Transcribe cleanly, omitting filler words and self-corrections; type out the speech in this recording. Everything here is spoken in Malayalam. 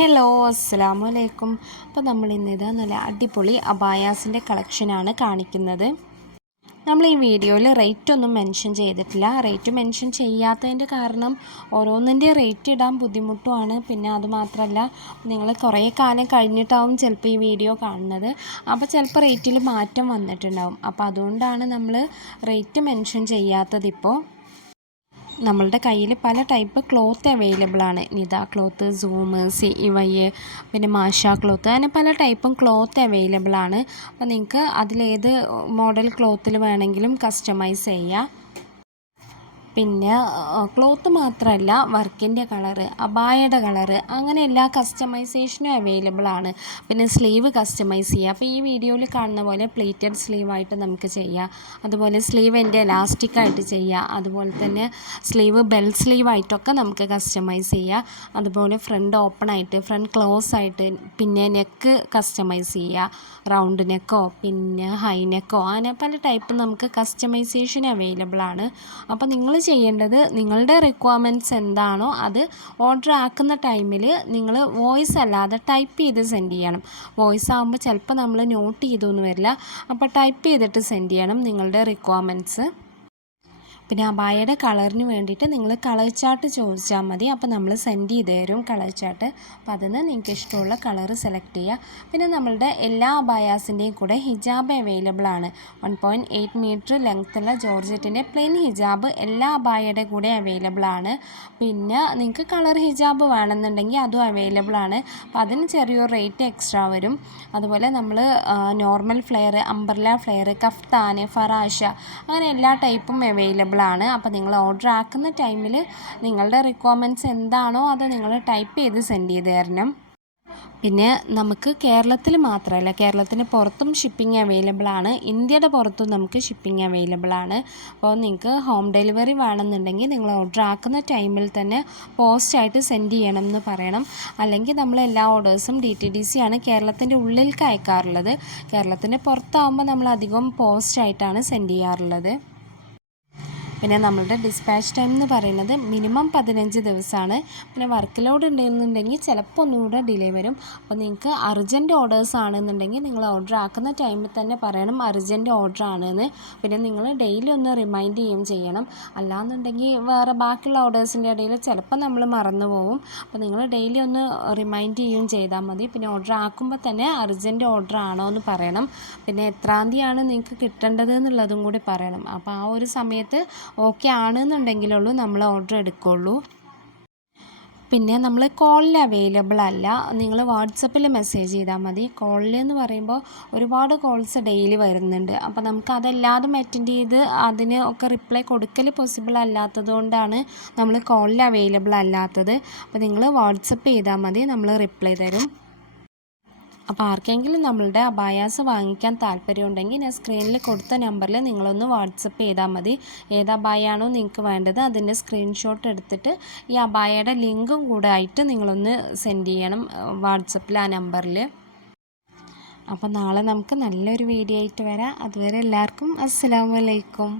ഹലോ അസ്സലാമു അലൈക്കും. അപ്പോൾ നമ്മളിന്നിത് നല്ല അടിപൊളി അബായാസിൻ്റെ കളക്ഷനാണ് കാണിക്കുന്നത്. നമ്മൾ ഈ വീഡിയോയിൽ റേറ്റ് ഒന്നും മെൻഷൻ ചെയ്തിട്ടില്ല. റേറ്റ് മെൻഷൻ ചെയ്യാത്തതിൻ്റെ കാരണം ഓരോന്നിൻ്റെ റേറ്റ് ഇടാൻ ബുദ്ധിമുട്ടുമാണ്. പിന്നെ അതുമാത്രമല്ല, നിങ്ങൾ കുറേ കാലം കഴിഞ്ഞിട്ടാവും ചിലപ്പോൾ ഈ വീഡിയോ കാണുന്നത്. അപ്പോൾ ചിലപ്പോൾ റേറ്റിൽ മാറ്റം വന്നിട്ടുണ്ടാവും. അപ്പോൾ അതുകൊണ്ടാണ് നമ്മൾ റേറ്റ് മെൻഷൻ ചെയ്യാത്തതിപ്പോൾ. നമ്മളുടെ കയ്യിൽ പല ടൈപ്പ് ക്ലോത്ത് അവൈലബിൾ ആണ്. നിത ക്ലോത്ത്, സൂം, CY, പിന്നെ മാഷ ക്ലോത്ത്, അങ്ങനെ പല ടൈപ്പും ക്ലോത്ത് അവൈലബിൾ ആണ്. അപ്പോൾ നിങ്ങൾക്ക് അതിലേത് മോഡൽ ക്ലോത്തിൽ വേണമെങ്കിലും കസ്റ്റമൈസ് ചെയ്യാം. പിന്നെ ക്ലോത്ത് മാത്രമല്ല, വർക്കിൻ്റെ കളറ്, അബായയുടെ കളറ്, അങ്ങനെ എല്ലാ കസ്റ്റമൈസേഷനും അവൈലബിൾ ആണ്. പിന്നെ സ്ലീവ് കസ്റ്റമൈസ് ചെയ്യുക. അപ്പോൾ ഈ വീഡിയോയിൽ കാണുന്ന പോലെ പ്ലേറ്റഡ് സ്ലീവായിട്ട് നമുക്ക് ചെയ്യാം. അതുപോലെ സ്ലീവിൻ്റെ എലാസ്റ്റിക്കായിട്ട് ചെയ്യാം. അതുപോലെ തന്നെ സ്ലീവ് ബെൽ സ്ലീവായിട്ടൊക്കെ നമുക്ക് കസ്റ്റമൈസ് ചെയ്യാം. അതുപോലെ ഫ്രണ്ട് ഓപ്പൺ ആയിട്ട്, ഫ്രണ്ട് ക്ലോസ് ആയിട്ട്, പിന്നെ നെക്ക് കസ്റ്റമൈസ് ചെയ്യുക. റൗണ്ട് നെക്കോ പിന്നെ ഹൈ നെക്കോ, അങ്ങനെ പല ടൈപ്പ് നമുക്ക് കസ്റ്റമൈസേഷൻ അവൈലബിൾ ആണ്. അപ്പോൾ നിങ്ങൾ ചെയ്യേണ്ടത്, നിങ്ങളുടെ റിക്വയർമെൻറ്റ്സ് എന്താണോ അത് ഓർഡർ ആക്കുന്ന ടൈമിൽ നിങ്ങൾ വോയിസ് അല്ലാതെ ടൈപ്പ് ചെയ്ത് സെൻഡ് ചെയ്യണം. വോയിസ് ആകുമ്പോൾ ചിലപ്പോൾ നമ്മൾ നോട്ട് ചെയ്തൊന്നും വരില്ല. അപ്പോൾ ടൈപ്പ് ചെയ്തിട്ട് സെൻഡ് ചെയ്യണം നിങ്ങളുടെ റിക്വയർമെൻറ്റ്സ്. പിന്നെ അബായയുടെ കളറിന് വേണ്ടിയിട്ട് നിങ്ങൾ കളർ ചാർട്ട് ചോദിച്ചാൽ മതി. അപ്പോൾ നമ്മൾ സെൻഡ് ചെയ്ത് തരും കളർ ചാർട്ട്. അപ്പോൾ അതിൽ നിന്ന് നിങ്ങൾക്ക് ഇഷ്ടമുള്ള കളർ സെലക്ട് ചെയ്യുക. പിന്നെ നമ്മളുടെ എല്ലാ അബായാസിൻ്റെയും കൂടെ ഹിജാബ് അവൈലബിൾ ആണ്. 1.8 മീറ്റർ ലെങ്ത്തുള്ള ജോർജറ്റിൻ്റെ പ്ലെയിൻ ഹിജാബ് എല്ലാ അബായയുടെ കൂടെ അവൈലബിൾ ആണ്. പിന്നെ നിങ്ങൾക്ക് കളർ ഹിജാബ് വേണമെന്നുണ്ടെങ്കിൽ അതും അവൈലബിൾ ആണ്. അപ്പോൾ അതിന് ചെറിയൊരു റേറ്റ് എക്സ്ട്രാ വരും. അതുപോലെ നമ്മൾ normal flare, umbrella flare, kaftan, ഫറാഷ, അങ്ങനെ എല്ലാ ടൈപ്പും അവൈലബിൾ ആണ്. അപ്പോൾ നിങ്ങൾ ഓർഡർ ആക്കുന്ന ടൈമിൽ നിങ്ങളുടെ റിക്വയർമെൻറ്റ്സ് എന്താണോ അത് നിങ്ങൾ ടൈപ്പ് ചെയ്ത് സെൻഡ് ചെയ്ത് തരണം. പിന്നെ നമുക്ക് കേരളത്തിൽ മാത്രമല്ല, കേരളത്തിന് പുറത്തും ഷിപ്പിംഗ് അവൈലബിൾ ആണ്. ഇന്ത്യയുടെ പുറത്തും നമുക്ക് ഷിപ്പിംഗ് അവൈലബിൾ ആണ്. അപ്പോൾ നിങ്ങൾക്ക് ഹോം ഡെലിവറി വേണമെന്നുണ്ടെങ്കിൽ നിങ്ങൾ ഓർഡർ ആക്കുന്ന ടൈമിൽ തന്നെ പോസ്റ്റായിട്ട് സെൻഡ് ചെയ്യണം എന്ന് പറയണം. അല്ലെങ്കിൽ നമ്മൾ എല്ലാ ഓർഡേഴ്സും DTDC ആണ് കേരളത്തിൻ്റെ ഉള്ളിലേക്ക് അയക്കാറുള്ളത്. കേരളത്തിൻ്റെ പുറത്താകുമ്പോൾ നമ്മൾ അധികം പോസ്റ്റായിട്ടാണ് സെൻഡ് ചെയ്യാറുള്ളത്. പിന്നെ നമ്മളുടെ ഡിസ്പാച്ച് ടൈം എന്ന് പറയുന്നത് മിനിമം 15 ദിവസമാണ്. പിന്നെ വർക്ക് ലോഡ് ഉണ്ടെന്നുണ്ടെങ്കിൽ ചിലപ്പോൾ ഒന്നുകൂടെ ഡിലേ വരും. അപ്പോൾ നിങ്ങൾക്ക് അർജൻറ്റ് ഓർഡേഴ്സ് ആണെന്നുണ്ടെങ്കിൽ നിങ്ങൾ ഓർഡർ ആക്കുന്ന ടൈമിൽ തന്നെ പറയണം അർജൻറ്റ് ഓർഡർ ആണെന്ന്. പിന്നെ നിങ്ങൾ ഡെയിലി ഒന്ന് റിമൈൻഡ് ചെയ്യണം. അല്ലാന്നുണ്ടെങ്കിൽ വേറെ ബാക്കിയുള്ള ഓർഡേഴ്സിൻ്റെ ഇടയിൽ ചിലപ്പോൾ നമ്മൾ മറന്നു പോകും. അപ്പോൾ നിങ്ങൾ ഡെയിലി ഒന്ന് റിമൈൻഡ് ചെയ്താൽ മതി. പിന്നെ ഓർഡർ ആക്കുമ്പോൾ തന്നെ അർജൻറ്റ് ഓർഡർ ആണോ എന്ന് പറയണം. പിന്നെ എത്രാം തീയതിയാണ് നിങ്ങൾക്ക് കിട്ടേണ്ടത് എന്നുള്ളതും കൂടി പറയണം. അപ്പോൾ ആ ഒരു സമയത്ത് ഓക്കെ ആണെന്നുണ്ടെങ്കിലുള്ളൂ നമ്മൾ ഓർഡർ എടുക്കുകയുള്ളൂ. പിന്നെ നമ്മൾ കോളിൽ അവൈലബിൾ അല്ല. നിങ്ങൾ വാട്സപ്പിൽ മെസ്സേജ് ചെയ്താൽ മതി. കോളിൽ എന്ന് പറയുമ്പോൾ ഒരുപാട് കോൾസ് ഡെയിലി വരുന്നുണ്ട്. അപ്പോൾ നമുക്ക് അതെല്ലാതും അറ്റൻഡ് ചെയ്ത് അതിന് ഒക്കെ റിപ്ലൈ കൊടുക്കൽ പോസിബിൾ അല്ലാത്തത് കൊണ്ടാണ് നമ്മൾ കോളിൽ അവൈലബിൾ അല്ലാത്തത്. അപ്പോൾ നിങ്ങൾ വാട്സപ്പ് ചെയ്താൽ മതി, നമ്മൾ റിപ്ലൈ തരും. അപ്പോൾ ആർക്കെങ്കിലും നമ്മളുടെ അബായാസ് വാങ്ങിക്കാൻ താല്പര്യമുണ്ടെങ്കിൽ ഞാൻ സ്ക്രീനിൽ കൊടുത്ത നമ്പറിൽ നിങ്ങളൊന്ന് വാട്സപ്പ് ചെയ്താൽ മതി. ഏത് അബായാണോ നിങ്ങൾക്ക് വേണ്ടത് അതിൻ്റെ സ്ക്രീൻഷോട്ട് എടുത്തിട്ട് ഈ അബായയുടെ ലിങ്കും കൂടെ ആയിട്ട് നിങ്ങളൊന്ന് സെൻഡ് ചെയ്യണം വാട്സപ്പിൽ ആ നമ്പറിൽ. അപ്പോൾ നാളെ നമുക്ക് നല്ലൊരു വീഡിയോ ആയിട്ട് വരാം. അതുവരെ എല്ലാവർക്കും അസ്സലാമു അലൈക്കും.